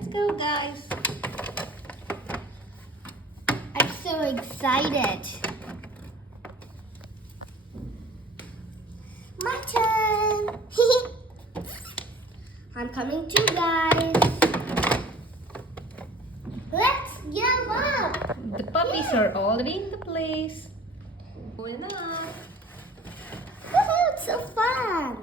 Let's go, guys. I'm so excited. My turn. I'm coming too, guys. Let's go up. The puppies are already in the place. Going up. Woohoo, it's so fun.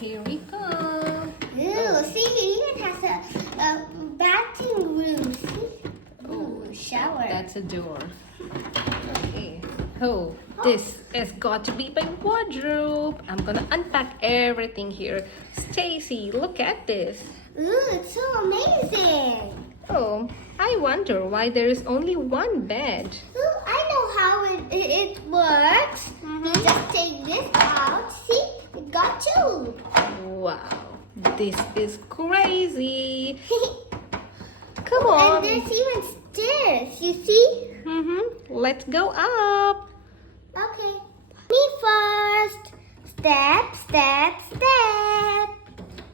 Here we come. Ooh, see, it even has a bathing room. See? Ooh, shower. That's a door. Okay. Oh, this has got to be my wardrobe. I'm gonna unpack everything here. Stacy, look at this. Ooh, it's so amazing. Oh, I wonder why there is only one bed. Ooh, I know how it works. You just take this out. See, it got two. Wow, this is crazy. Come on. And there's even stairs, you see? Let's go up. Okay. Me first. Step, step, step.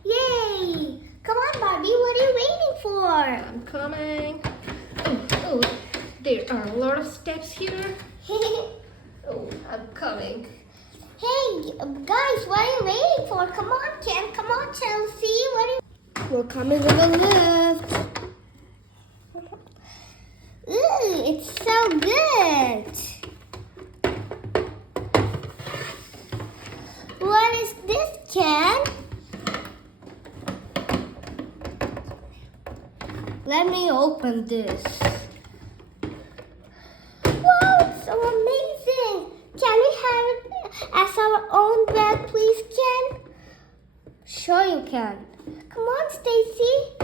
Yay. Come on, Barbie. What are you waiting for? I'm coming. Oh, there are a lot of steps here. Oh, I'm coming. Hey, guys, what are you waiting for? Come on, Ken. Come on, Chelsea. We're coming to the lift. Ooh, it's so good. What is this, Ken? Let me open this. Wow, it's so amazing. Can we have it as our own bed, please, Ken? Sure you can. Come on, Stacy.